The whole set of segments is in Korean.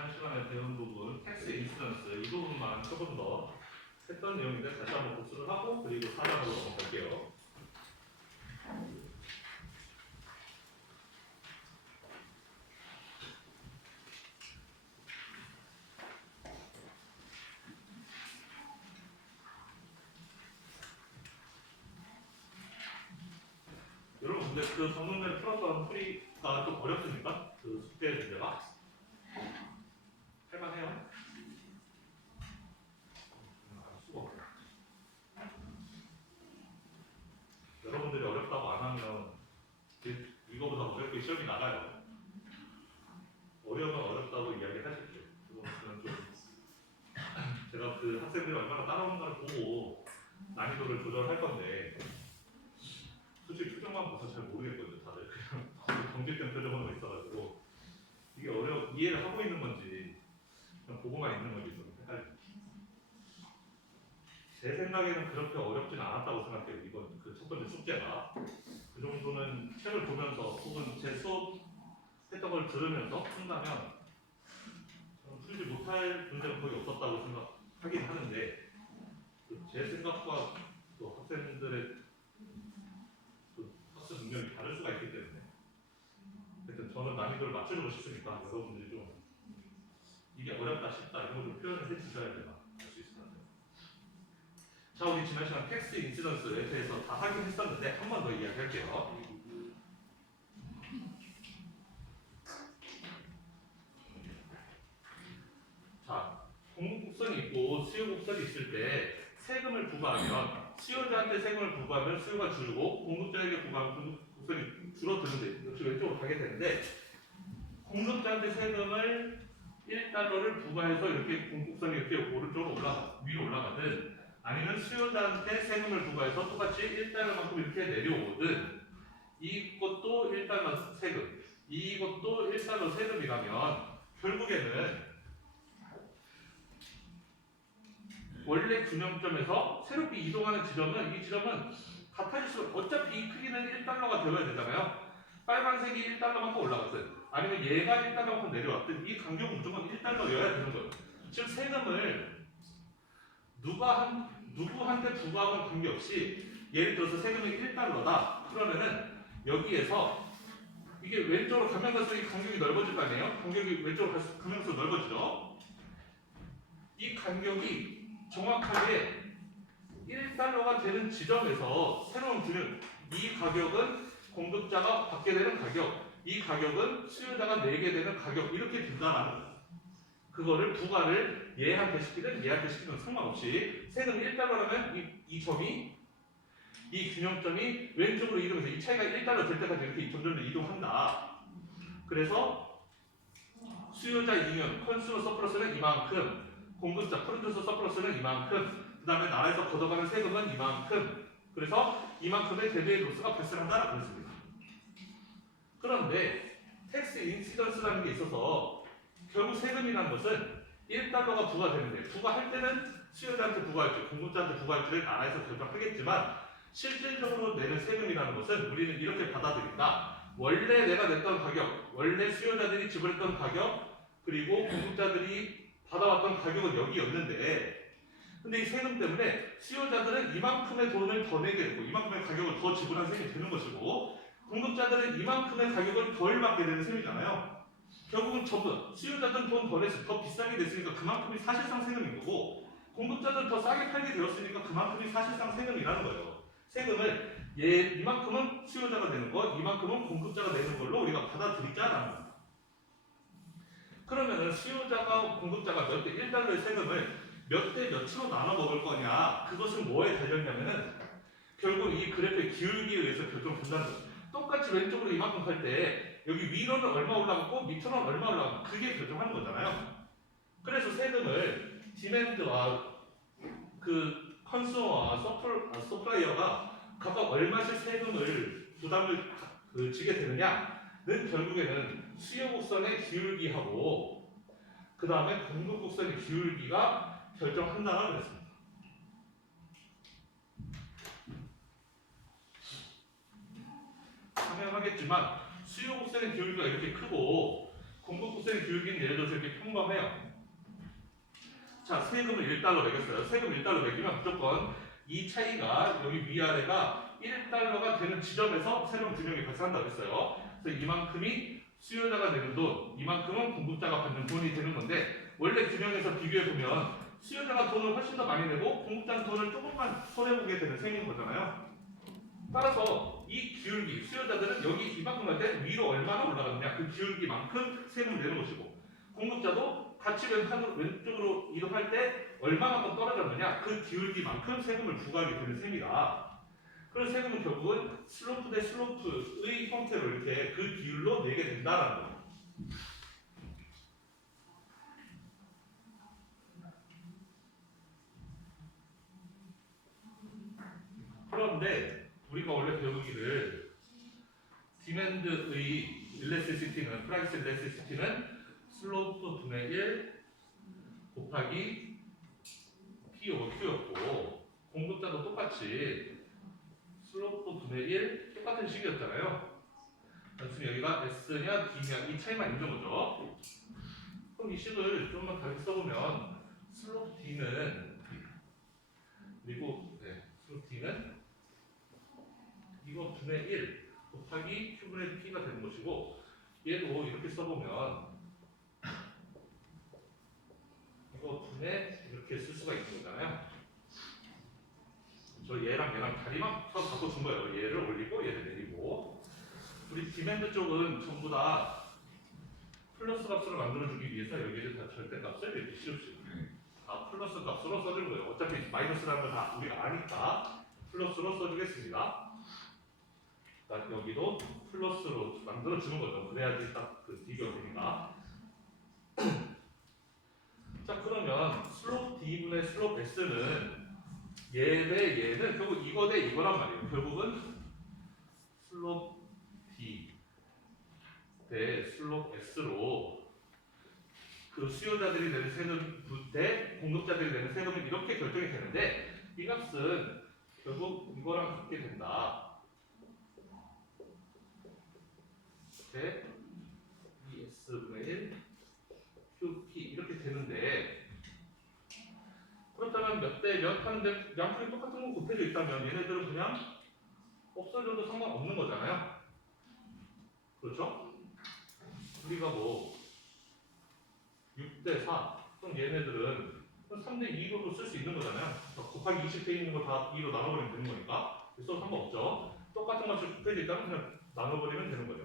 지난 시간에 배운 부분 텍스 인스턴스 이 부분만 조금 더 했던 내용인데 다시 한번 복습을 하고 그리고 4단으로 넘어갈게요. 여러분 근데 그 방금 전에 풀었던 풀이가 좀 어렵습니까? 그 숙제 문제가? 할만해요? 수고. 여러분들이 어렵다고 안 하면 이거보다 어렵게 시험이 나가요. 어려우면 어렵다고 이야기하십시오. 그거는 좀 제가 그 학생들이 얼마나 따라오는가를 보고 난이도를 조절할 건데 솔직히 표정만 봐서 잘 모르겠거든요. 다들 그냥 경직된 표정으로 있어가지고 이게 이해를 하고 있는 건지 그냥 보고만 있는 건지 좀 헷갈려요. 제 생각에는 그렇게 어렵지는 않았다고 생각해요. 이번 그 첫 번째 숙제가 그 정도는 책을 보면서 혹은 제 수업 했던 걸 들으면서 푼다면 저는 풀지 못할 문제는 거의 없었다고 생각하긴 하는데 제 생각과 또 학생들의 그 학습 능력이 다를 수가 있기 때문에 하여튼 저는 난이도를 맞춰주고 싶으니까 여러분들이 좀 이게 어렵다 쉽다 이런 걸 좀 표현을 해주셔야 되나 알 수 있을 것 같아요. 자, 우리 지난 시간 텍스 인시던스에 대해서 다 하긴 했었는데 한 번 더 이야기할게요. 자, 공급곡선이 있고 수요곡선이 있을 때 세금을 부과하면 수요자한테 세금을 부과하면 수요가 줄고 공급자에게 부과하면 공급곡선이 줄어드는데 역시 왼쪽으로 가게 되는데 공급자한테 세금을 1달러를 부과해서 이렇게 공급곡선이 이렇게 오른쪽으로 위로 올라가든 아니면 수요자한테 세금을 부과해서 똑같이 1달러만큼 이렇게 내려오든 이것도 1달러 세금 이것도 1달러 세금이라면 결국에는 원래 균형점에서 새롭게 이동하는 지점은 이 지점은 같아질수록 어차피 이 크기는 1달러가 되어야 되잖아요. 빨간색이 1달러만큼 올라갔든 아니면 얘가 1달러만큼 내려왔든 이 간격은 무조건 1달러여야 되는 거예요. 즉 세금을 누구한테 부과하건 관계없이 예를 들어서 세금이 1달러다. 그러면은 여기에서 이게 왼쪽으로 가면 갈수록 이 간격이 넓어질 거 아니에요? 간격이 왼쪽으로 가면 갈수록 넓어지죠. 이 간격이 정확하게 1달러가 되는 지점에서 새로운 균형, 이 가격은 공급자가 받게 되는 가격, 이 가격은 수요자가 내게 되는 가격 이렇게 된다라는 거예요. 그거를 부과를 얘한테 시키든 얘한테 시키든 상관없이 세금 1달러라면 이 점이 이 균형점이 왼쪽으로 이동해서 이 차이가 1달러 될 때까지 이렇게 점점 이동한다. 그래서 수요자 이윤, 컨슈머 서플러스는 이만큼, 공급자 프로듀서 서플러스는 이만큼, 그 다음에 나라에서 걷어가는 세금은 이만큼. 그래서 이만큼의 대대의 로스가 발생한다라고 했습니다. 그런데 텍스 인시던스라는 게 있어서 결국 세금이라는 것은 1달러가 부과되는데 부과할 때는 수요자한테 부과할지 공급자한테 부과할지를 나라에서 결정하겠지만 실질적으로 내는 세금이라는 것은 우리는 이렇게 받아들인다. 원래 내가 냈던 가격, 원래 수요자들이 지불했던 가격, 그리고 공급자들이 받아왔던 가격은 여기였는데 근데 이 세금 때문에 수요자들은 이만큼의 돈을 더 내게 되고 이만큼의 가격을 더 지불한 셈이 되는 것이고 공급자들은 이만큼의 가격을 덜 받게 되는 셈이잖아요. 결국은 전부 수요자들은 돈 더 내서 더 비싸게 냈으니까 그만큼이 사실상 세금인 거고 공급자들은 더 싸게 팔게 되었으니까 그만큼이 사실상 세금이라는 거예요. 세금을 이만큼은 수요자가 내는 거, 이만큼은 공급자가 내는 걸로 우리가 받아들이자라는 겁니다. 그러면은 수요자가 공급자가 몇 대 1달러의 세금을 몇 대 몇으로 나눠 먹을 거냐 그것은 뭐에 달렸냐면은 결국 이 그래프의 기울기에 의해서 결정된다는 거예요. 똑같이 왼쪽으로 이만큼 갈 때 여기 위로는 얼마 올라갔고 밑으로는 얼마 올라갔고 그게 결정하는 거잖아요. 그래서 세금을 디맨드와 그 컨슈머와 서플라이어가 각각 얼마씩 세금을 부담을 지게 되느냐는 결국에는 수요 곡선의 기울기하고 그 다음에 공급 곡선의 기울기가 결정한다라고 그랬습니다. 당연하겠지만 수요 곡선의 기울기가 이렇게 크고 공급부서의 교육인 예를 들어서 이렇게 평범해요. 자, 세금을 1달러 매겼어요. 세금 1달러 매기면 무조건 이 차이가 여기 위아래가 1달러가 되는 지점에서 세금 균형이 발생한다고 했어요. 그래서 이만큼이 수요자가 내는 돈, 이만큼은 공급자가 받는 돈이 되는 건데 원래 균형에서 비교해보면 수요자가 돈을 훨씬 더 많이 내고 공급자는 돈을 조금만 손해보게 되는 셈인 거잖아요. 따라서 이 기울기, 수요자들은 여기 이만큼 할 때 위로 얼마나 올라가느냐 그 기울기만큼 세금을 내는 것이고 공급자도 같이 왼쪽으로 이동할 때 얼마만큼 떨어졌느냐 그 기울기만큼 세금을 부과하게 되는 셈이다. 그래서 세금은 결국은 슬로프 대 슬로프의 형태로 이렇게 그 비율로 내게 된다라는 거예요. 그런데 우리가 원래 배우기를 디맨드의 일레시시티는 프라이스 일레시시티는 슬로프 분의 1 곱하기 P 오버 Q였고 공급자도 똑같이 슬로프 분의 1 똑같은 식이었잖아요. 단순히 여기가 S냐 D냐 이 차이만 있는 거죠. 그럼 이 식을 좀만 다르게 써보면 슬로프 D는 그리고 슬로프 D는 이거 분의 1 곱하기 Q분의 P가 되는 것이고 얘도 이렇게 써보면 이거 분의 이렇게 쓸 수가 있는 거잖아요. 저 얘랑 다리만 서로 바꿔준 거예요. 얘를 올리고 얘를 내리고 우리 디맨드 쪽은 전부 다 플러스 값으로 만들어주기 위해서 여기를 다 절대값을 이렇게 씌웁시다. 다 플러스 값으로 써줄 거예요. 어차피 마이너스라는 걸 다 우리가 아니까 플러스로 써주겠습니다. 여기도 플러스로 만들어주는 거죠. 그래야지 딱 그 비교가 되니까. 자, 그러면 슬롭 D분의 슬롭 S는 얘 대 얘는 결국 이거 대 이거란 말이에요. 결국은 슬롭 D 대 슬롭 S로 그 수요자들이 내는 세금 대 공급자들이 내는 세금은 이렇게 결정이 되는데 이 값은 결국 이거랑 같게 된다. 대 ES분의 1 QP 이렇게 되는데 그렇다면 몇 대 몇 하는데 양쪽이 똑같은 거 곱해져 있다면 얘네들은 그냥 없어져도 상관없는 거잖아요. 그렇죠? 우리가 뭐 6대 4 그럼 얘네들은 3대 2로도 쓸 수 있는 거잖아요. 곱하기 20대 있는 거 다 2로 나눠버리면 되는 거니까 그래서 상관없죠. 똑같은 것이 곱해져 있다면 그냥 나눠버리면 되는 거죠.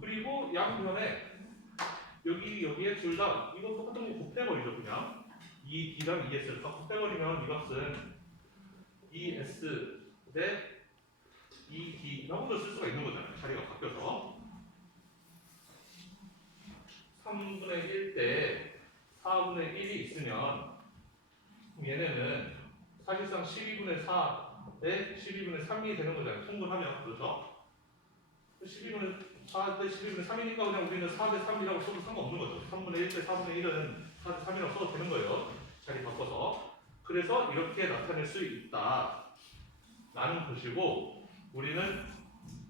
그리고 양변에 여기에 둘 다 이거 똑같은 거 곱해버리죠. 그냥 이 D랑 ES를 다 곱해버리면 이 값은 ES 대 ED라고도 쓸 수가 있는 거잖아요. 자리가 바뀌어서 3분의 1 대 4분의 1이 있으면 얘네는 사실상 12분의 4 대 12분의 3이 되는 거잖아요. 통분하면 그렇죠? 12분의 4 대 12분의 3이니까 그냥 우리는 4 대 3이라고 써도 상관없는 거죠. 3분의 1 대 4분의 1은 4 대 3이라고 써도 되는 거예요. 자리 바꿔서. 그래서 이렇게 나타낼 수 있다. 라는 것이고 우리는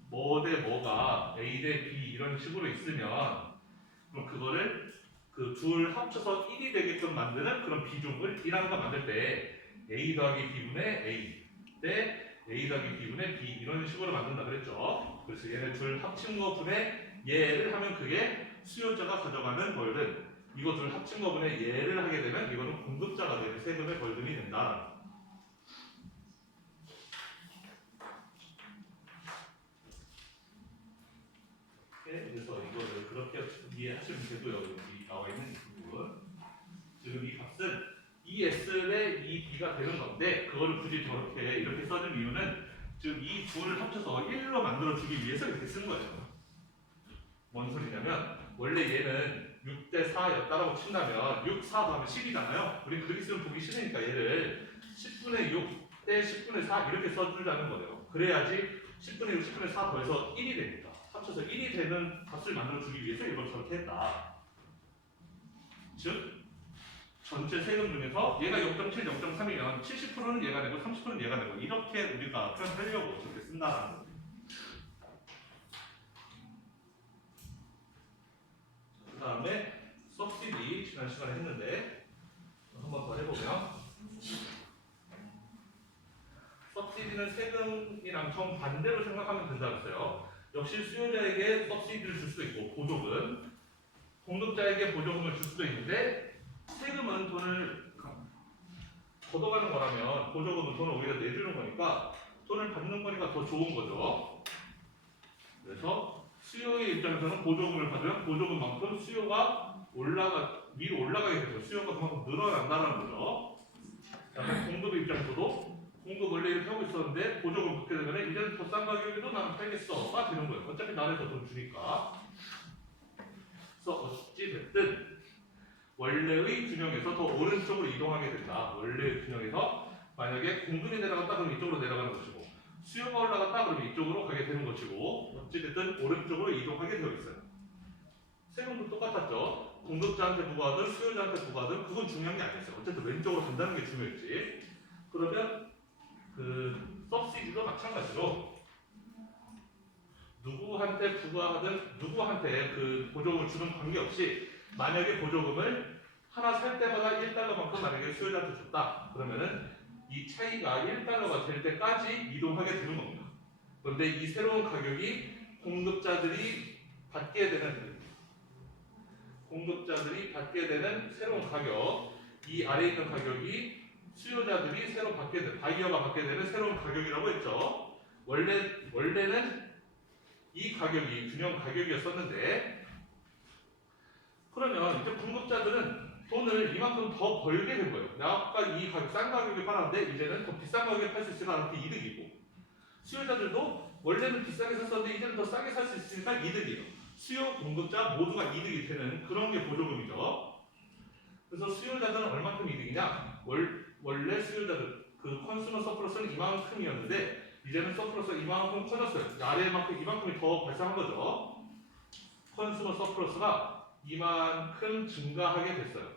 뭐 대 뭐가 A 대 B 이런 식으로 있으면 그럼 그거를 그 둘 합쳐서 1이 되게끔 만드는 그런 비중을 1항과 만들 때 A 더하기 B분의 A 대 A 더하기 B분의 B 이런 식으로 만든다 그랬죠. 그래서 얘네 둘 합친 거 분의 얘를 하면 그게 수요자가 가져가는 벌든 이거 둘 합친 거 분의 얘를 하게 되면 이거는 공급자가 되는 세금의 벌든이 된다. 그래서 이거를 그렇게 이해하시면 되고요. 여기 나와 있는 이 부분. 지금 이 값은 ES 대 EB가 되는 건데 그거를 굳이 저렇게 이렇게 써준 이유는 지금 이 둘을 합쳐서 1로 만들어주기 위해서 이렇게 쓴 거예요. 뭔 소리냐면 원래 얘는 6대 4였다라고 친다면 6, 4 더하면 10이잖아요. 우리 그렇게 쓰면 보기 싫으니까 얘를 10분의 6 대 10분의 4 이렇게 써주자는 거예요. 그래야지 10분의 6, 10분의 4 더해서 1이 됩니다. 합쳐서 1이 되는 값을 만들어주기 위해서 이걸 저렇게 했다. 즉 전체 세금 중에서 얘가 0.7, 0.3이면 70%는 얘가 되고 30%는 얘가 되고 이렇게 우리가 표현하려고 저렇게 쓴다라는 거예요. 정반대로 생각하면 된다고 했어요. 역시 수요자에게 서브시디를 줄 수도 있고 보조금, 공급자에게 보조금을 줄 수도 있는데 세금은 돈을 걷어가는 거라면 보조금은 돈을 오히려 내주는 거니까 돈을 받는 거니까 더 좋은 거죠. 그래서 수요의 입장에서는 보조금을 받으면 보조금만큼 수요가 위로 올라가게 되죠. 수요가 그만큼 늘어난다는 거죠. 그다음에 공급의 입장에서도 공급 원래 이렇게 하고 있었는데 보조금 받게 되면 이제는 더 싼 가격에도 나는 팔겠어가 되는 거예요. 어차피 나라에서 돈 주니까. 그래서 어찌됐든 원래의 균형에서 더 오른쪽으로 이동하게 된다. 원래의 균형에서 만약에 공급이 내려갔다 그러면 이쪽으로 내려가는 것이고 수요가 올라갔다 그러면 이쪽으로 가게 되는 것이고 어찌됐든 오른쪽으로 이동하게 되어 있어요. 세금도 똑같았죠. 공급자한테 부과하든 수요자한테 부과하든 그건 중요한 게 아니었어요. 어쨌든 왼쪽으로 간다는 게 중요했지. 그러면 그 서브시디도 마찬가지로 누구한테 부과하든 누구한테 그 보조금을 주는 관계없이 만약에 보조금을 하나 살 때마다 1달러만큼 만약에 수요자한테 줬다 그러면은 이 차이가 1달러가 될 때까지 이동하게 되는 겁니다. 그런데 이 새로운 가격이 공급자들이 받게 되는 새로운 가격, 이 아래에 있는 가격이 수요자들이 새로 바이어가 받게 되는 새로운 가격이라고 했죠. 원래는 이 가격이 균형 가격이었었는데 그러면 이제 공급자들은 돈을 이만큼 더 벌게 된 거예요. 아까 이 가격 싼 가격에 팔았는데 이제는 더 비싼 가격에 팔 수 있으니까 나한테 이득이고 수요자들도 원래는 비싸게 샀었는데 이제는 더 싸게 살 수 있으니까 이득이에요. 수요 공급자 모두가 이득이 되는 그런 게 보조금이죠. 그래서 수요자들은 얼마큼 이득이냐? 원래 수요자들 그 컨슈머 서플러스는 이만큼이었는데 이제는 서플러스가 이만큼 커졌어요. 아래만큼 이만큼이 더 발생한 거죠. 컨슈머 서플러스가 이만큼 증가하게 됐어요.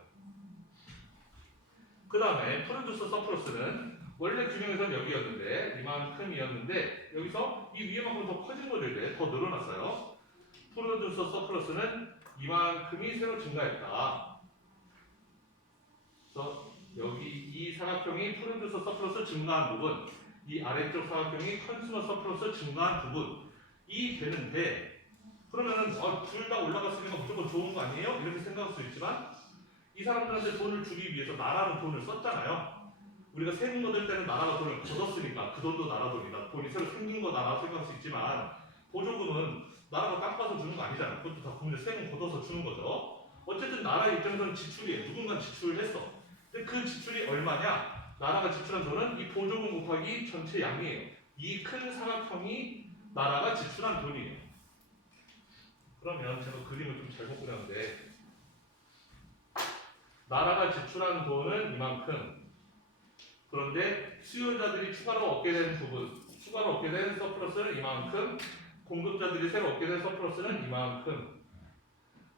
그 다음에 프로듀서 서플러스는 원래 균형에서는 여기였는데 이만큼이었는데 여기서 이 위에만큼 더 커진 거죠. 이제 더 늘어났어요. 프로듀서 서플러스는 이만큼이 새로 증가했다. 그래서 여기 이 사각형이 프로듀서 서플러스 증가한 부분, 이 아래쪽 사각형이 컨슈머 서플러스 증가한 부분이 되는데 그러면은 둘 다 올라갔으니까 무조건 좋은 거 아니에요? 이렇게 생각할 수 있지만 이 사람들한테 돈을 주기 위해서 나라는 돈을 썼잖아요. 우리가 세금 걷을 때는 나라가 돈을 걷었으니까 그 돈도 나라 돈이다. 돈이 새로 생긴 거 나라 생각할 수 있지만 보조금은 나라가 깎아서 주는 거 아니잖아요. 그것도 다 국민들 세금 걷어서 주는 거죠. 어쨌든 나라 입장에서는 지출이에요. 누군가 지출을 했어. 근데 그 지출이 얼마냐? 나라가 지출한 돈은 이 보조금 곱하기 전체 양이에요. 이 큰 사각형이 나라가 지출한 돈이에요. 그러면 제가 그림을 좀 잘못 그렸는데 나라가 지출한 돈은 이만큼 그런데 수요자들이 추가로 얻게 된 부분 추가로 얻게 된 서플러스는 이만큼 공급자들이 새로 얻게 된 서플러스는 이만큼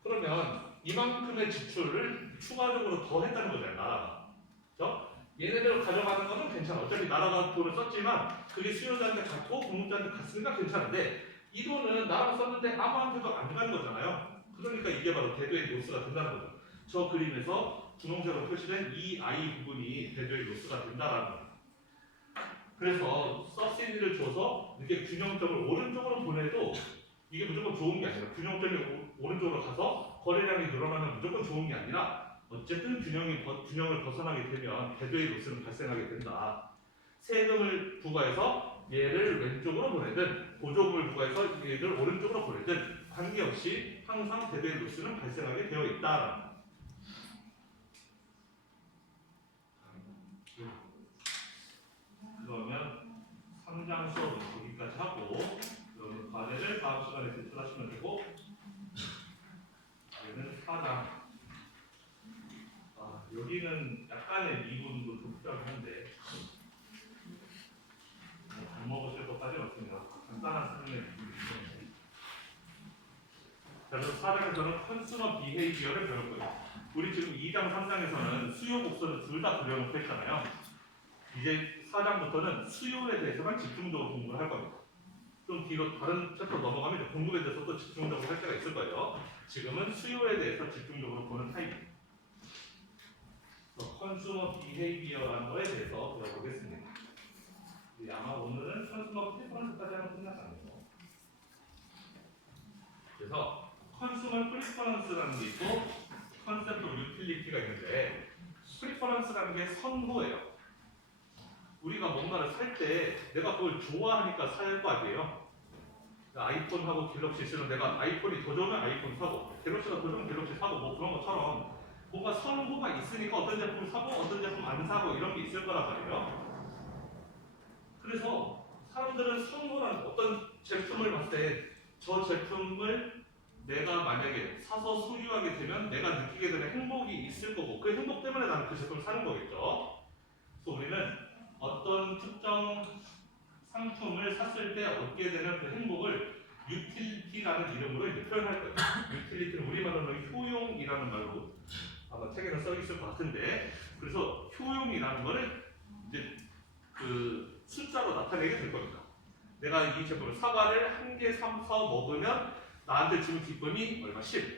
그러면 이만큼의 지출을 추가적으로 더 했다는 거잖아요. 나라가 그렇죠? 얘네들 가져가는 거는 괜찮아. 어차피 나라가 돈을 썼지만 그게 수요자한테 갔고 공급자한테 갔으니까 괜찮은데 이 돈은 나라가 썼는데 아무한테도 안 가는 거잖아요. 그러니까 이게 바로 대도의 로스가 된다는 거죠. 저 그림에서 분홍색으로 표시된 이 I 부분이 대도의 로스가 된다는 거예요. 그래서 서브시디를 줘서 이렇게 균형점을 오른쪽으로 보내도 이게 무조건 좋은 게 아니라 균형점이 오른쪽으로 가서 거래량이 늘어나면 무조건 좋은 게 아니라 어쨌든 균형을 벗어나게 되면 대도의 로스는 발생하게 된다. 세금을 부과해서 얘를 왼쪽으로 보내든 보조금을 부과해서 얘를 오른쪽으로 보내든 관계없이 항상 대도의 로스는 발생하게 되어 있다. 그러면 3장 수업은 여기까지 하고 여러분 과제를 다음 시간에 제출하시면 되고 얘는 4장 여기는 약간의 미분도 좀 필요하긴 한데 밥 먹으실 것까지 없습니다. 간단한 설명을 드리겠습니다. 그래서 4장에서는 컨슈머 비헤이비어를 배울 거예요. 우리 지금 2장, 3장에서는 수요 곡선을 둘 다 그려놓고 했잖아요. 이제 4장부터는 수요에 대해서만 집중적으로 공부를 할 겁니다. 좀 뒤로 다른 챕터 넘어가면 공급에 대해서 또 집중적으로 할 때가 있을 거예요. 지금은 수요에 대해서 집중적으로 보는 타입입니다. 컨슈머 비헤이비어라는 거에 대해서 배워보겠습니다. 아마 오늘은 컨슈머 프리퍼런스까지 하면 끝났잖아요. 그래서 컨슈머 프리퍼런스라는 게 있고 컨셉트 유틸리티가 있는데 프리퍼런스라는 게 선호예요. 우리가 뭔가를 살 때 내가 그걸 좋아하니까 살 거 아니에요. 아이폰하고 갤럭시 쓰는 내가 아이폰이 더 좋으면 아이폰 사고 갤럭시가 더 좋으면 갤럭시 사고 뭐 그런 것처럼 뭔가 선호가 있으니까 어떤 제품 사고 어떤 제품 안 사고 이런 게 있을 거란 말이에요. 그래서 사람들은 선호라는 어떤 제품을 봤을 때 저 제품을 내가 만약에 사서 소유하게 되면 내가 느끼게 되는 행복이 있을 거고 그 행복 때문에 나는 그 제품을 사는 거겠죠. 그래서 우리는 어떤 특정 상품을 샀을 때 얻게 되는 그 행복을 유틸리티라는 이름으로 이제 표현할 거예요. 유틸리티는 우리말로는 효용이라는 말로 아마 책에는 써 있을 것 같은데 그래서 효용이라는 거를 이제 그 숫자로 나타내게 될 겁니다. 내가 이 제품을 사과를 한 개 사서 먹으면 나한테 주는 기쁨이 얼마? 10.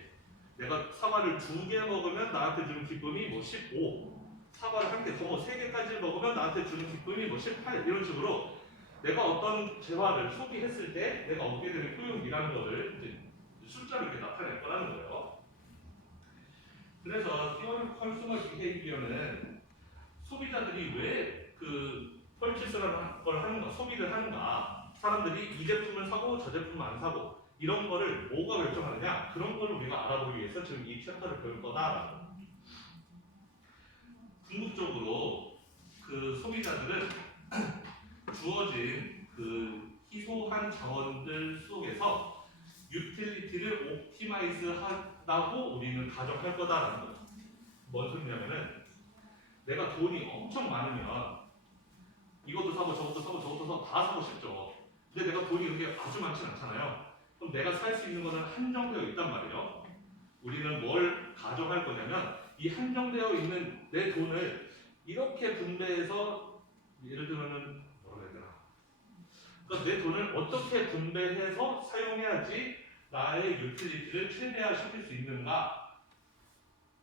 내가 사과를 2개 먹으면 나한테 주는 기쁨이 뭐 15. 사과를 한 개 더 뭐 3개까지 먹으면 나한테 주는 기쁨이 뭐 18. 이런 식으로 내가 어떤 재화를 소비했을 때 내가 얻게 되는 효용이라는 것을 이제 숫자로 이렇게 나타낼 거라는 거예요. 그래서 Theory of Consumer Behavior는 소비자들이 왜 그 펄치스라는 걸 하는가, 소비를 하는가, 사람들이 이 제품을 사고 저 제품을 안 사고 이런 거를 뭐가 결정하느냐 그런 거를 우리가 알아보기 위해서 지금 이 챕터를 배울 거다라고. 궁극적으로 그 소비자들은 주어진 그 희소한 자원들 속에서 유틸리티를 옵티마이즈 한다고 우리는 가정할 거다라는 거죠. 뭔 소리냐면은 내가 돈이 엄청 많으면 이것도 사고 저것도 사고 저것도 사고 다 사고 싶죠. 근데 내가 돈이 그렇게 아주 많진 않잖아요. 그럼 내가 살 수 있는 거는 한정되어 있단 말이에요. 우리는 뭘 가정할 거냐면 이 한정되어 있는 내 돈을 이렇게 분배해서 예를 들면은 뭐라 해야 되나? 그러니까 내 돈을 어떻게 분배해서 사용해야지 나의 유틸리티를 최대화시킬 수 있는가?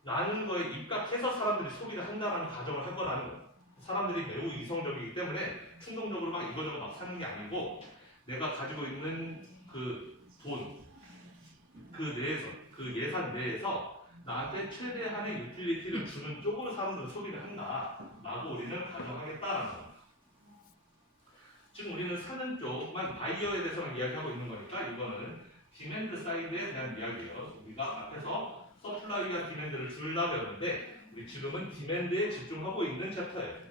라는 거에 입각해서 사람들이 소비를 한다는 가정을 할 거라는 거예요. 사람들이 매우 이성적이기 때문에 충동적으로 막 이거저거 막 사는 게 아니고 내가 가지고 있는 그 돈, 그 내에서, 그 예산 내에서 나한테 최대한의 유틸리티를 주는 쪽으로 사람들은 소비를 한다라고 우리는 가정하겠다라는 겁니다. 지금 우리는 사는 쪽만 바이어에 대해서만 이야기하고 있는 거니까 이거는 디맨드 사이드에 대한 이야기예요. 우리가 앞에서 서플라이와 디맨드를 둘 다 배웠는데 우리 지금은 디맨드에 집중하고 있는 챕터예요.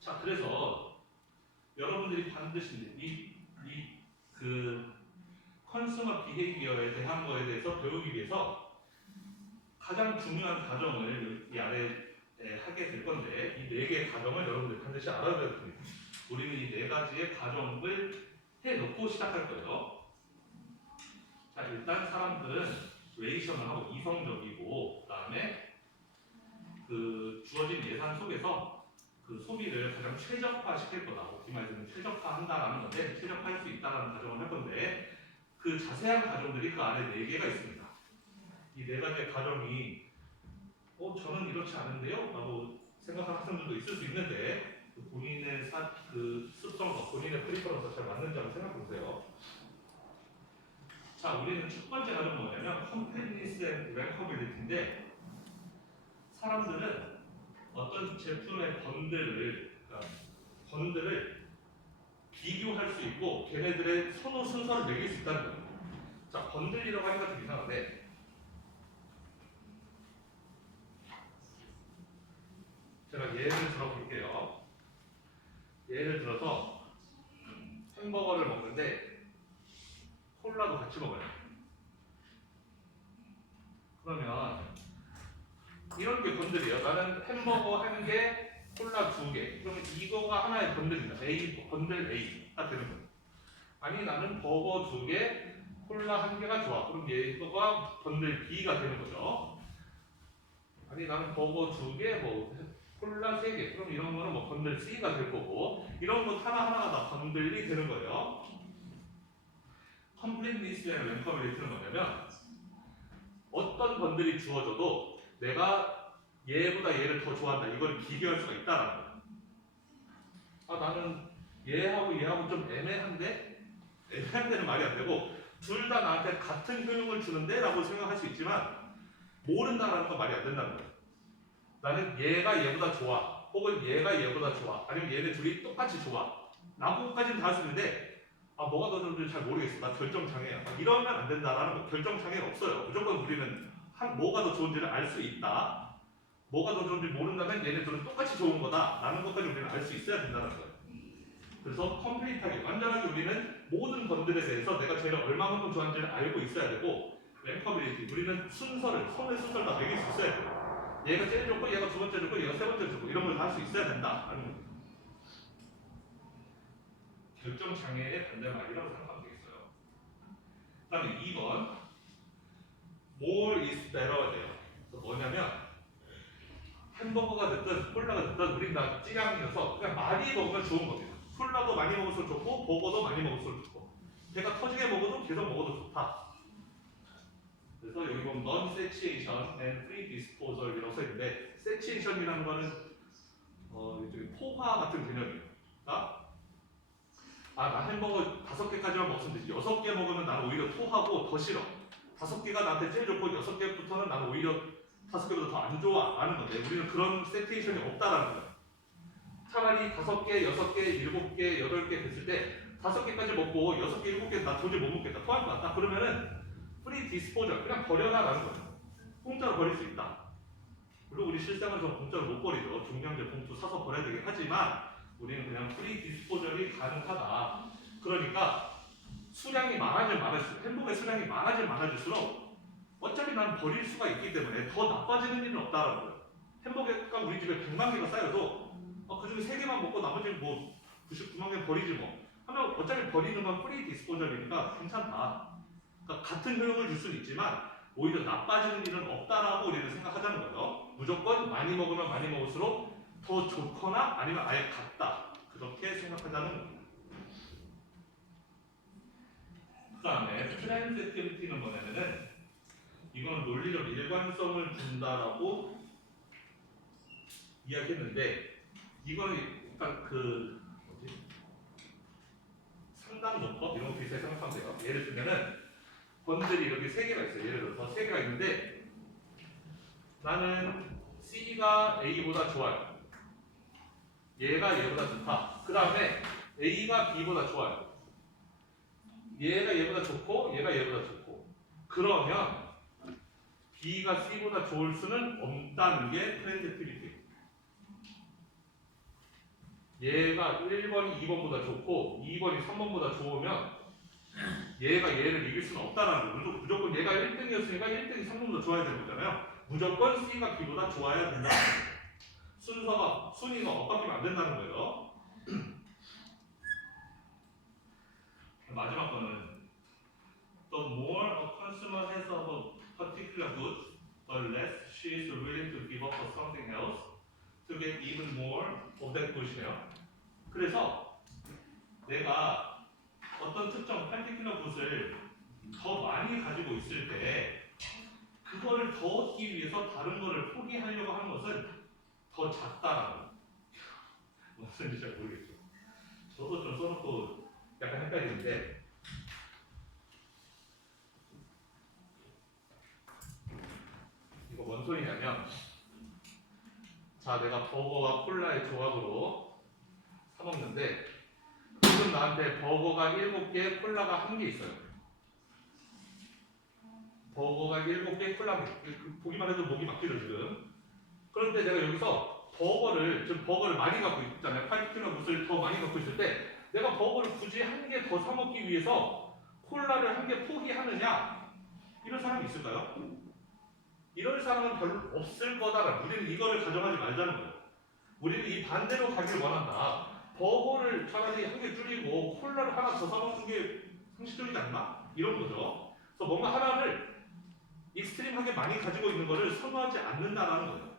자, 그래서 여러분들이 반드시 그 컨슈머 비헤이비어에 대한 거에 대해서 배우기 위해서 가장 중요한 가정을 이 아래에 하게 될 건데 이 4개의 가정을 여러분들이 반드시 알아야 됩니다. 우리는 이 4가지의 가정을 해놓고 시작할 거예요. 자, 일단 사람들은 레이션을 하고 이성적이고 그 다음에 그 주어진 예산 속에서 그 소비를 가장 최적화시킬 거다. 옵티마이즈는 최적화한다라는 건데 최적화할 수 있다라는 가정을 할 건데 그 자세한 가정들이 그 안에 4개가 있습니다. 이 4가지의 가정이 저는 이렇지 않은데요? 라고 생각하는 학생들도 있을 수 있는데 그 본인의 그 습성과 본인의 프리퍼런스가 잘 맞는지 한번 생각해 보세요. 자, 우리는 첫 번째 가정은 뭐냐면 컴플리니스 앤 랭커빌리티인데 사람들은 어떤 제품의 번들을 비교할 수 있고 걔네들의 선호 순서를 매길 수 있다는 거예요. 자, 번들이라고 하니까 좀 이상한데 제가 예를 들어 볼게요. 예를 들어서 햄버거를 먹는데 콜라도 같이 먹어요. 그러면 이런 게 번들이에요. 나는 햄버거 1개, 콜라 2개. 그러면 이거가 하나의 번들입니다. A, 번들 A가 되는 거예요. 아니 나는 버거 2개, 콜라 1개가 좋아. 그럼 얘가 번들 B가 되는 거죠. 아니 나는 버거 2개, 뭐 콜라 3개. 그럼 이런 거는 뭐 번들 C가 될 거고 이런 것 하나하나가 다 번들이 되는 거예요. 컴플리트니스의 랭커빌리티는 뭐냐면 어떤 번들이 주어져도 내가 얘보다 얘를 더 좋아한다. 이걸 비교할 수가 있다라는 거예요. 아 나는 얘하고 좀 애매한데? 애매한데는 말이 안 되고 둘 다 나한테 같은 효용을 주는데? 라고 생각할 수 있지만 모른다라는 건 말이 안 된다는 거예요. 나는 얘가 얘보다 좋아 혹은 얘가 얘보다 좋아 아니면 얘네 둘이 똑같이 좋아 라고까지는 다 할 수 있는데 아 뭐가 더 좋은지 잘 모르겠어 나 결정장애야 이러면 안 된다라는 거. 결정장애가 없어요. 무조건 우리는 뭐가 더 좋은지를 알 수 있다. 뭐가 더 좋은지 모른다면 얘네 둘은 똑같이 좋은 거다 라는 것까지 우리는 알 수 있어야 된다는 거예요. 그래서 컴플리트하게 완전하게 우리는 모든 것들에 대해서 내가 쟤를 얼마만큼 좋아하는지를 알고 있어야 되고 랭커빌리티 우리는 순서를 손의 순서를 다 매길 수 있어야 돼요. 얘가 제일 좋고 얘가 두 번째 좋고 얘가 세 번째 좋고 이런 걸 다 할 수 있어야 된다. 아니면 결정장애의 반대말이라고 생각하면 되겠어요. 그 다음에 2번 more is better예요. 그래서 뭐냐면 햄버거가 됐든 콜라가 됐든 우린 다 찌양이어서 그냥 많이 먹으면 좋은 겁니다. 콜라도 많이 먹을수록 좋고 버거도 많이 먹을수록 좋고 배가 터지게 먹어도 계속 먹어도 좋다. 그래서 여기 보면 non-satiation and free disposal이라고 써있는데 satiation이라는 거는 포화 같은 개념이에요. 그러니까 나 햄버거 5개까지만 먹으면 되지 6개 먹으면 나는 오히려 토하고 더 싫어. 5개가 나한테 제일 좋고 6개부터는 나는 오히려 5개보다 더 안 좋아 라는 건데 우리는 그런 세테이션이 없다라는 거예요. 차라리 5개, 6개, 7개, 8개 됐을 때 5개까지 먹고 6개, 7개 나 도저히 못 먹겠다 토할 것 같다 그러면은 프리 디스포절 그냥 버려라라는 거예요. 공짜로 버릴 수 있다. 물론 우리 실생활에서 공짜로 못 버리죠. 종량제 봉투 사서 버려야 되긴 하지만 우리는 그냥 프리 디스포절이 가능하다. 그러니까 수량이 많아질수록 햄버거의 수량이 많아질수록 어차피 난 버릴 수가 있기 때문에 더 나빠지는 일은 없다라는 거예요. 햄버거가 우리 집에 100만 개가 쌓여도 그 중에 3개만 먹고 나머지는 뭐 99만 개 버리지 뭐 하면 어차피 버리는 건 프리 디스포절이니까 괜찮다. 그러니까 같은 효용을 줄 수는 있지만 오히려 나빠지는 일은 없다라고 우리는 생각하자는 거예요. 무조건 많이 먹으면 많이 먹을수록 더 좋거나 아니면 아예 같다. 그렇게 생각하자는 겁니다. 그 다음에 트랜지티비티는 뭐냐면은 이거는 논리적 일관성을 준다라고 이야기했는데 이거는 약간 상당 논법 이런 거 비슷하게 생각하면 돼요. 예를 들면은 번들이 이렇게 3개가 있어요. 예를 들어서 3개가 있는데 나는 C가 A보다 좋아요. 얘가 얘보다 좋다. 그 다음에 A가 B보다 좋아요. 얘가 얘보다 좋고 얘가 얘보다 좋고 그러면 B가 C보다 좋을 수는 없다는 게 트랜지티비티. 얘가 1번이 2번보다 좋고 2번이 3번보다 좋으면 얘가 얘를 이길 수는 없다는 거예요. 무조건 얘가 1등이었으니까 1등이 3번보다 좋아야 되는 거잖아요. 무조건 C가 B보다 좋아야 된다. 순위가 엇바뀌면 안 된다는 거예요. 마지막 거는 The more a consumer has of a particular good, the less she is willing to give up for something else to get even more of that good이에요. 그래서 내가 어떤 특정 particular good을 더 많이 가지고 있을 때 그거를 더 얻기 위해서 다른 거를 포기하려고 하는 것은 더 작다라는 거예요. 무슨 말인지 잘 모르겠죠. 저도 좀 써놓고 약간 헷갈리는데 이거 뭔 소리냐면 자 내가 버거와 콜라의 조합으로 사 먹는데 지금 나한테 버거가 7개 콜라가 1개 있어요. 버거가 7개 콜라가 보기만 해도 목이 막히죠 지금. 그런데 내가 여기서 버거를 많이 갖고 있잖아요. 8kg 굿을 더 많이 갖고 있을 때 내가 버거를 굳이 1개 더 사 먹기 위해서 콜라를 1개 포기하느냐? 이런 사람이 있을까요? 이럴 사람은 별로 없을 거다. 우리는 이거를 가정하지 말자는 거예요. 우리는 이 반대로 가길 원한다. 버거를 차라리 1개 줄이고 콜라를 하나 더 사 먹는 게 상식적이지 않나? 이런 거죠. 그래서 뭔가 하나를 익스트림하게 많이 가지고 있는 거를 선호하지 않는다라는 거예요.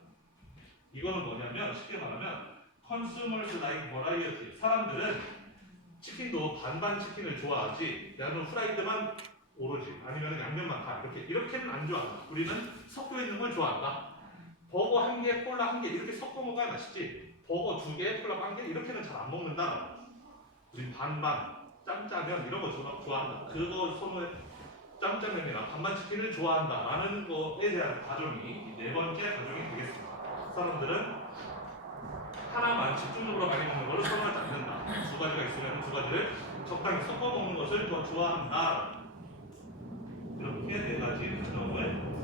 이거는 뭐냐면 쉽게 말하면 consumers like variety. 사람들은 치킨도 반반 치킨을 좋아하지 나는 후라이드만 오로지 아니면 양념만 다 이렇게는 안 좋아한다. 우리는 섞여 있는 걸 좋아한다. 버거 1개, 콜라 1개 이렇게 섞어 먹어야 맛있지 버거 2개, 콜라 1개 이렇게는 잘 안 먹는다. 우리 반반, 짬짜면 이런 거 좋아한다. 그거 선호해. 짬짜면이나 반반 치킨을 좋아한다라는 거에 대한 가정이 네 번째 가정이 되겠습니다. 사람들은 하나만 집중적으로 많이 먹는 것을 선호하지 않는다. 두 가지가 있으면 두 가지를 적당히 섞어 먹는 것을 더 좋아한다. 이렇게 네 가지 가정을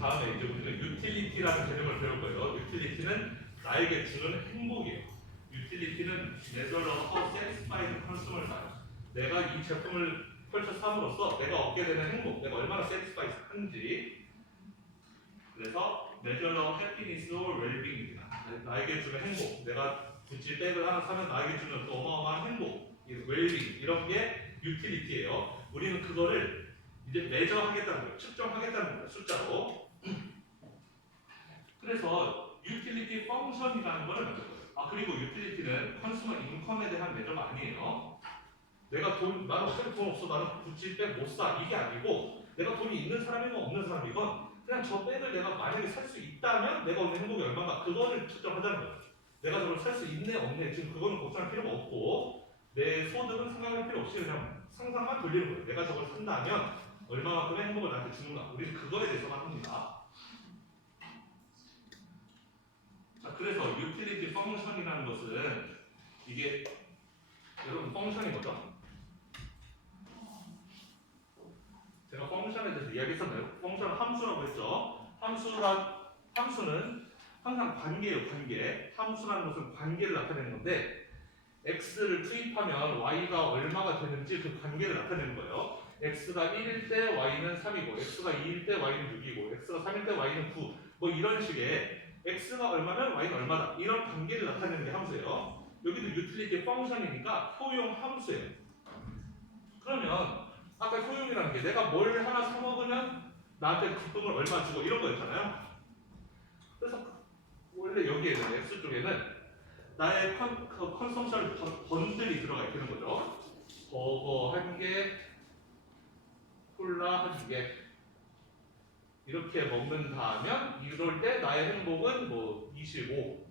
다음에 이제 우리는 유틸리티라는 개념을 배울 거예요. 유틸리티는 나에게 주는 행복이에요. 유틸리티는 measure of how satisfied consumer다. 내가 이 제품을 펼쳐 삼으로써 내가 얻게 되는 행복, 내가 얼마나 satisfied 한지. 그래서 measure of happiness or well-being입니다. 나에게 주는 행복, 내가 구찌 백을 하나 사면 나에게 주는 또 어마어마한 행복, well-being 이런 게 유틸리티예요. 우리는 그거를 이제 매저하겠다는 거예요. 측정하겠다는 거예요. 숫자로. 그래서 유틸리티 펑션이라는 거를 만든 거예요. 아 그리고 유틸리티는 컨슈머 인컴에 대한 매저가 아니에요. 나는 어차피 돈 없어. 나는 구찌 백 못 사. 이게 아니고 내가 돈이 있는 사람이건 없는 사람이건 그냥 저 백을 내가 만약에 살 수 있다면 내가 얻는 행복이 얼마인가 그거를 측정하자는 거예요. 내가 저걸 살 수 있네 없네 지금 그거는 걱정할 필요가 없고 내 소득은 생각할 필요 없이 그냥 상상만 돌리는 거예요. 내가 저걸 산다면 얼마만큼의 행복을 나한테 주는가. 우리는 그거에 대해서만 합니다. 자, 그래서 유틸리티 펑션이라는 것은 이게 여러분 펑션이 뭐죠? 제가 펑션에 대해서 이야기했었나요? 펑션은 함수라고 했죠. 함수는 항상 관계예요. 관계. 함수라는 것은 관계를 나타내는 건데 x를 투입하면 y가 얼마가 되는지 그 관계를 나타내는 거예요. x가 1일 때 y는 3이고 x가 2일 때 y는 6이고 x가 3일 때 y는 9 뭐 이런 식의 x가 얼마면 y는 얼마다 이런 관계를 나타내는 게 함수예요. 여기도 유틸리티 펑션이니까 효용 함수예요. 그러면 아까 효용이라는 게 내가 뭘 하나 사 먹으면 나한테 기쁨을 얼마 주고 이런 거였잖아요. 그래서 원래 여기에는 x 쪽에는 나의 컨섬션 번들이 들어가 있는 거죠. 버거 1개, 콜라 1개 이렇게 먹는다면 이럴 때 나의 행복은 뭐 25.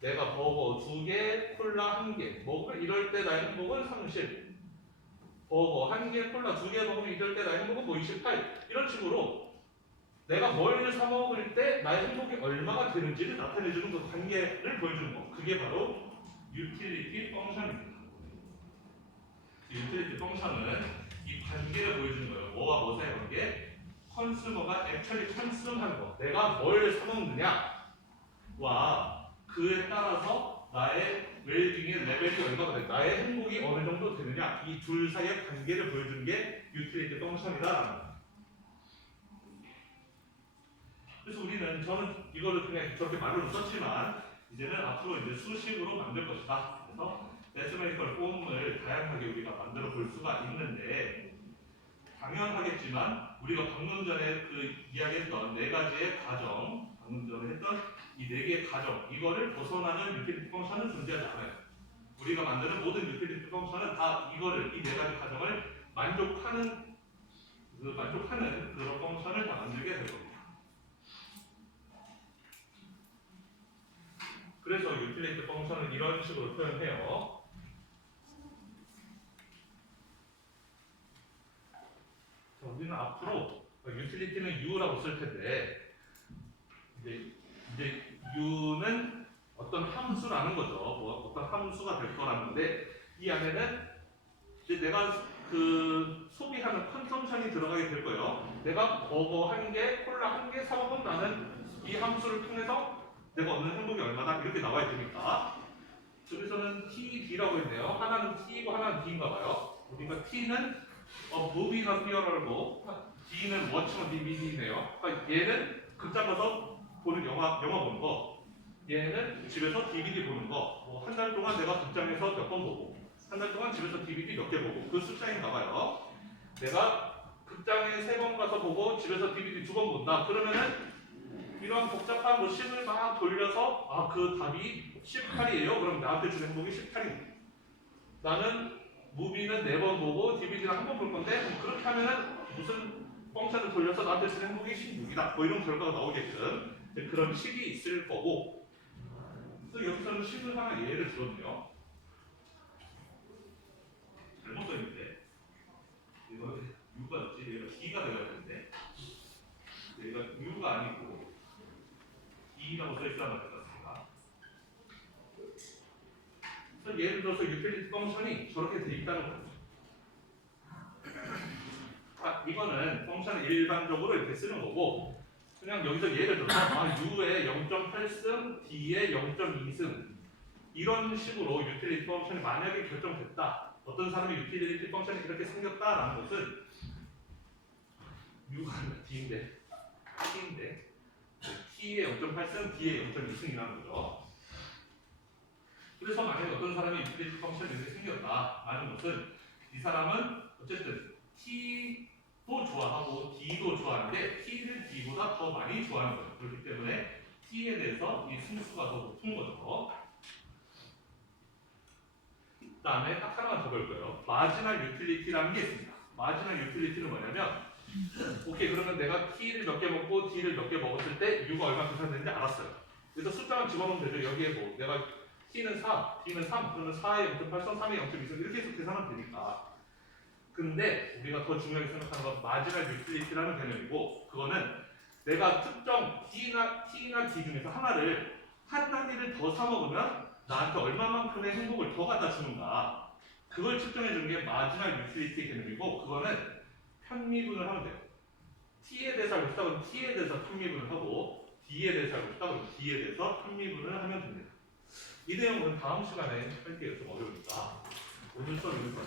내가 버거 2개, 콜라 1개 먹으면 이럴 때 나의 행복은 30. 버거 1개, 콜라 2개 먹으면 이럴 때 나의 행복은 뭐 28. 이런 식으로 내가 뭘 사 먹을 때 나의 행복이 얼마가 되는지를 나타내주는 그 관계를 보여주는 거. 그게 바로 유틸리티 펑션입니다. 유틸리티 펑션은 이 관계를 보여주는 거예요. 뭐와 뭐사의 관계? 컨슈머가 액츄얼리 컨슈머하는 거. 내가 뭘 사 먹느냐와 그에 따라서 나의 웰빙의 레벨이 얼마가 돼, 나의 행복이 어느 정도 되느냐 이 둘 사이의 관계를 보여주는 게 유틸리티 펑션이다라는 거예요. 그래서 저는 이거를 그냥 저렇게 말로 썼지만 이제는 앞으로 이제 수식으로 만들 것이다. 그래서 매스메이컬 폼을 다양하게 우리가 만들어 볼 수가 있는데 당연하겠지만 우리가 방금 전에 그 이야기했던 네 가지의 가정, 방금 전에 했던 이 네 개의 가정 이거를 벗어나는 유틸리티 펑션은 존재하지 않아요. 우리가 만드는 모든 유틸리티 펑션은 다 이거를 이 네 가지 가정을 만족하는 그런 펑션을 다 만들게 될 겁니다. 그래서 유틸리티 펑션은 이런 식으로 표현해요. 자, 우리는 앞으로 유틸리티는 U라고 쓸 텐데 이제 U는 어떤 함수라는 거죠. 뭐 어떤 함수가 될 거라는 건데 이 안에는 이제 내가 그 소비하는 컨섬션이 들어가게 될 거예요. 내가 버거 1개, 콜라 1개 사 먹으면 나는 이 함수를 통해서 내가 얻는 행복이 얼마다 이렇게 나와야 되니까 저기서는 T, D라고 했네요. 하나는 T이고 하나는 D인가 봐요. 그러니까 T는 movie나 theater고 D는 watch나 DVD네요. 그러니까 얘는 극장 가서 보는 영화 보는 거, 얘는 집에서 DVD 보는 거. 뭐 한 달 동안 내가 극장에서 몇 번 보고, 한 달 동안 집에서 DVD 몇 개 보고 그 숫자인가 봐요. 내가 극장에 3번 가서 보고 집에서 DVD 2번 본다. 그러면은 이런 복잡한 뭐 식을 막 돌려서 그 답이 18이에요. 그럼 나한테 주는 행복이 18입니다. 나는 무비는 4번 보고 DVD를 한 번 볼 건데 그렇게 하면은 무슨 펑션을 돌려서 나한테 주는 행복이 16이다. 뭐 이런 결과가 나오게끔 이제 그런 식이 있을 거고, 또 여기서는 식을 하나 예를 들었네요. 잘못 써있는데 이거 U가 없지, 얘가 D가 되어야 되는데 얘가 U가 아니고 D라고 써있어야 맞겠습니다. 그래서 예를 들어서 유틸리티 펑션이 저렇게 돼 있다는 거죠. 이거는 펑션을 일반적으로 이렇게 쓰는 거고, 그냥 여기서 예를 들어서 U의 0.8승, D의 0.2승 이런 식으로 유틸리티 펑션이 만약에 결정됐다. 어떤 사람의 유틸리티 펑션이 이렇게 생겼다라는 것은 U가 D인데 T의 0.8승, D의 0.2승이라는 거죠. 그래서 만약에 어떤 사람이 유틸리티 펑션이 이렇게 생겼다라는 것은 이 사람은 어쨌든 T도 좋아하고 D도 좋아하는데 T를 D보다 더 많이 좋아하는 거죠. 그렇기 때문에 T에 대해서 이 승수가 더 높은 거죠. 그 다음에 딱 하나만 더 볼 거예요. 마지널 유틸리티라는 게 있습니다. 마지널 유틸리티는 뭐냐면, 오케이, 그러면 내가 T를 몇 개 먹고 D를 몇 개 먹었을 때 U가 얼마 계산되는지 알았어요. 그래서 숫자만 집어넣으면 되죠. 여기에 뭐 내가 T는 4, D는 3, 그러면 4의 0.8선, 3의 0.2선 이렇게 해서 계산하면 되니까. 근데 우리가 더 중요하게 생각하는 건 마지널 유틸리티라는 개념이고, 그거는 내가 특정 T나 D 중에서 하나를 한 단위를 더 사 먹으면 나한테 얼마만큼의 행복을 더 갖다 주는가, 그걸 측정해 주는 게 마지널 유틸리티 개념이고, 그거는 편미분을 하면 돼요. T에 대해서 알고 싶다 그러면 T에 대해서 편미분을 하고, D에 대해서 알고 싶다 그러면 D에 대해서 편미분을 하면 됩니다. 이 내용은 다음 시간에 할게요. 좀 어려우니까 오늘 수업 여기서